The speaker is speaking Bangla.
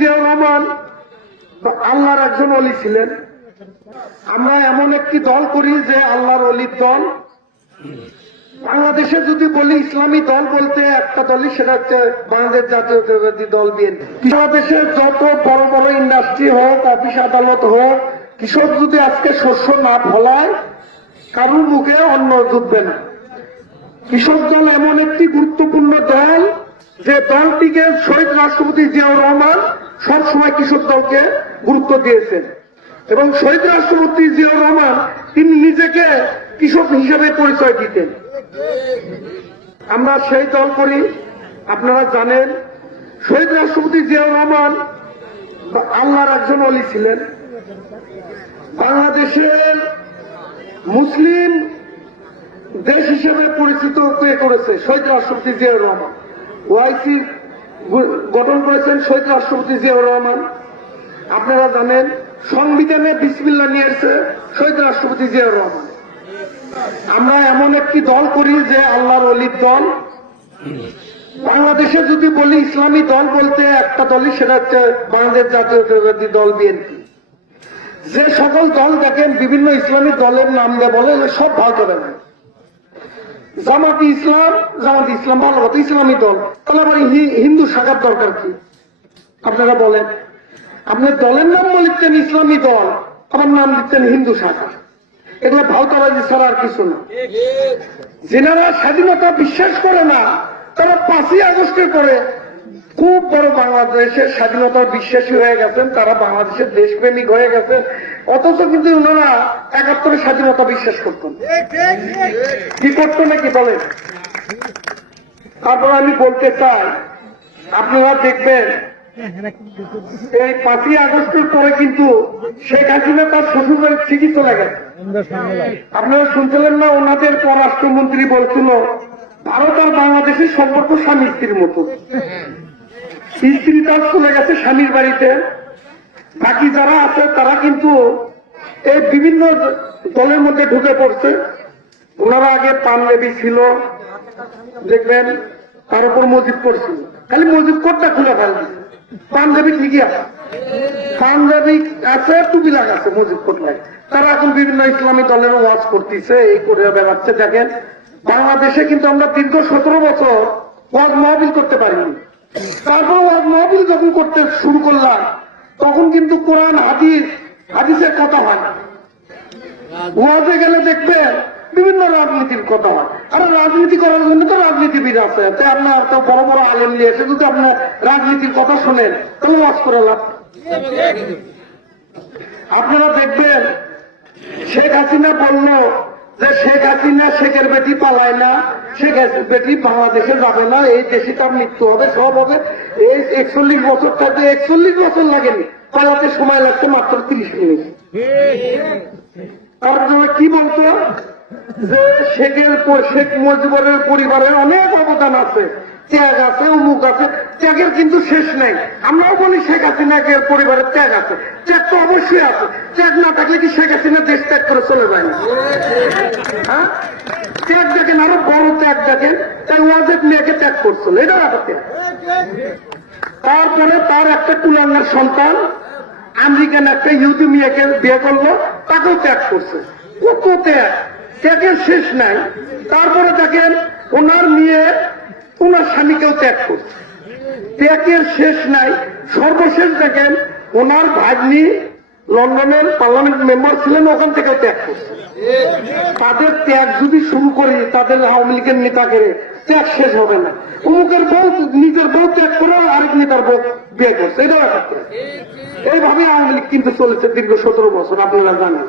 জিয়াউর রহমান আল্লাহর একজন অলি ছিলেন। আমরা এমন একটি দল করি যে আল্লাহর অলির দল। বাংলাদেশে যদি বলি ইসলামী দল বলতে একটা দলই, সেটা হচ্ছে বাংলাদেশ জাতীয়তাবাদী দল বিএনপি। বাংলাদেশের যত বড় বড় ইন্ডাস্ট্রি হোক অফিস আদালত হোক কৃষক যদি আজকে শস্য না ফলায়, কারোর মুখে অন্ন জুটবে না। কৃষক দল এমন একটি গুরুত্বপূর্ণ দল যে দলটিকে শহীদ রাষ্ট্রপতি জিয়াউর রহমান সবসময় কৃষক দলকে গুরুত্ব দিয়েছেন। এবং শহীদ রাষ্ট্রপতি জিয়াউর রহমান, তিনি নিজেকে কৃষক হিসেবে পরিচয় দিতেন। আমরা সেই দল করি, আপনারা জানেন, শহীদ রাষ্ট্রপতি জিয়াউর রহমান আল্লাহর একজন অলি ছিলেন। বাংলাদেশের মুসলিম দেশ হিসেবে পরিচিত করেছে শহীদ রাষ্ট্রপতি জিয়াউর রহমান। ওআইসি গঠন করেছেন শহীদ রাষ্ট্রপতি জিয়াউর রহমান। আপনারা জানেন, সংবিধানে বিসমিল্লা নিয়ে এসছে শহীদ রাষ্ট্রপতি জিয়াউর রহমান। আমরা এমন একটি দল করি যে আল্লাহর অলির দল। বাংলাদেশে যদি বলি ইসলামী দল বলতে একটা দলই, সেটা হচ্ছে বাংলাদেশ জাতীয়তাবাদী দল বিএনপি। যে সকল দল দেখেন, বিভিন্ন ইসলামী দলের নাম দিয়ে বলে সব ভালো করে না জামাতি ইসলাম জামাতি ইসলাম ভালো কথা ইসলামী দল। তাহলে আবার হিন্দু শাখার দরকার কি? আপনারা বলেন। আপনি দলের নাম লিখতেন ইসলামী দল আমার নাম লিখতেন হিন্দু শাখা এগুলো ভাওতাবাজি ছাড়া আর কিছু না। যেনারা স্বাধীনতা বিশ্বাস করে না তারা পাঁচই আগস্টের পরে খুব বড় বাংলাদেশের স্বাধীনতার বিশ্বাসী হয়ে গেছেন, তারা বাংলাদেশের দেশপ্রেমিক হয়ে গেছেন অথচ কিন্তু ওনারা একাত্তরের স্বাধীনতা বিশ্বাস করতেন। কি করতো নাকি বলেন? তারপর আমি বলতে চাই, আপনারা দেখবেন, এই পাঁচই আগস্টের পরে কিন্তু শেখ হাসিনা তার শ্বশুরের চলে গেছে। আপনারা শুনছিলেন না, ওনাদের পররাষ্ট্রমন্ত্রী বলছিল ভারত আর বাংলাদেশের সম্পর্ক স্বামী স্ত্রীর মতো। স্ত্রী তার চলে গেছে স্বামীর বাড়িতে। বাকি যারা আছে, তারা কিন্তু এই বিভিন্ন দলের মধ্যে ঢুকে পড়ছে। ওনারা আগে পাঞ্জাবি ছিল, দেখবেন, তার উপর মজিদ করছিল। খালি মজিদ কোটটা খুলে ফেলবে পাঞ্জাবি ঠিকই আছে। পাঞ্জাবি আছে, টুপি লাগাচ্ছে মজিদ কোট তারা এখন বিভিন্ন ইসলামী দলের ওয়াজ করতেছে, এই করে বেড়াচ্ছে, দেখেন। বাংলাদেশে কিন্তু আমরা দীর্ঘ সতেরো বছর ওয়াজ মহাবিল করতে পারিনি। তারপর ওয়াজ মহাবিল যখন করতে শুরু করলাম, তখন কিন্তু কোরআন, হাদিস, হাদিসের কথা হয়। ওয়াজে গেলে দেখবেন বিভিন্ন রাজনীতির কথা হয়। আর রাজনীতি করার জন্য তো রাজনীতিবিদ আছে। তাই আপনার তো বড় বড় আলেম নিয়ে এসে যদি আপনার রাজনীতির কথা শোনেন, তাহলে ওয়াজ করে লাভ আপনারা দেখবেন শেখ হাসিনা বলল যে শেখ হাসিনা, শেখের বেটি পালায় না, শেখ বেটি বাংলাদেশে যাবে না, এই দেশে তার মৃত্যু হবে, সব হবে। এই একচল্লিশ বছর থাকতে একচল্লিশ বছর লাগেনি। পালাতে সময় লাগছে মাত্র তিরিশ মিনিট। তার জন্য কি বলতো যে শেখের, শেখ মুজিবুরের পরিবারের অনেক অবদান আছে। ত্যাগ আছে, অমুক আছে, ত্যাগের কিন্তু শেষ নেই। আমরাও বলি শেখ হাসিনাকের পরিবারের ত্যাগ আছে। ত্যাগ তো অবশ্যই আছে। ত্যাগ না থাকলে কি শেখ হাসিনা দেশ ত্যাগ করে চলে যায় না? হ্যাঁ? ত্যাগ দেখেন, আরও বড় ত্যাগ দেখেন, তাই ওয়াজেদ মেয়েকে ত্যাগ করছিল এটা ব্যাপার ত্যাগ। তারপরে তার একটা কুলাঙ্গার সন্তান, আমেরিকান একটা ইহুদি মেয়েকে বিয়ে করল, তাকেও ত্যাগ করছে। কত ত্যাগ? ত্যাগের শেষ নাই। তারপরে দেখেন, ওনার মেয়ে ওনার স্বামীকেও ত্যাগ করছে। ত্যাগের শেষ নাই, সর্বশেষ দেখেন ওনার ভাগ্নি লন্ডনের পার্লামেন্ট মেম্বার ছিলেন, ওখান থেকেও ত্যাগ করছে। তাদের ত্যাগ যদি শুরু করি, তাদের আওয়ামী লীগের নেতা নেতাকে ত্যাগ শেষ হবে না। অমুকের বউ, নিজের বউ ত্যাগ করে আরেক নেতার বউ বিয়ে করছে। এটা ব্যাপার। এইভাবে আওয়ামী লীগ কিন্তু চলেছে দীর্ঘ সতেরো বছর, আপনারা জানেন।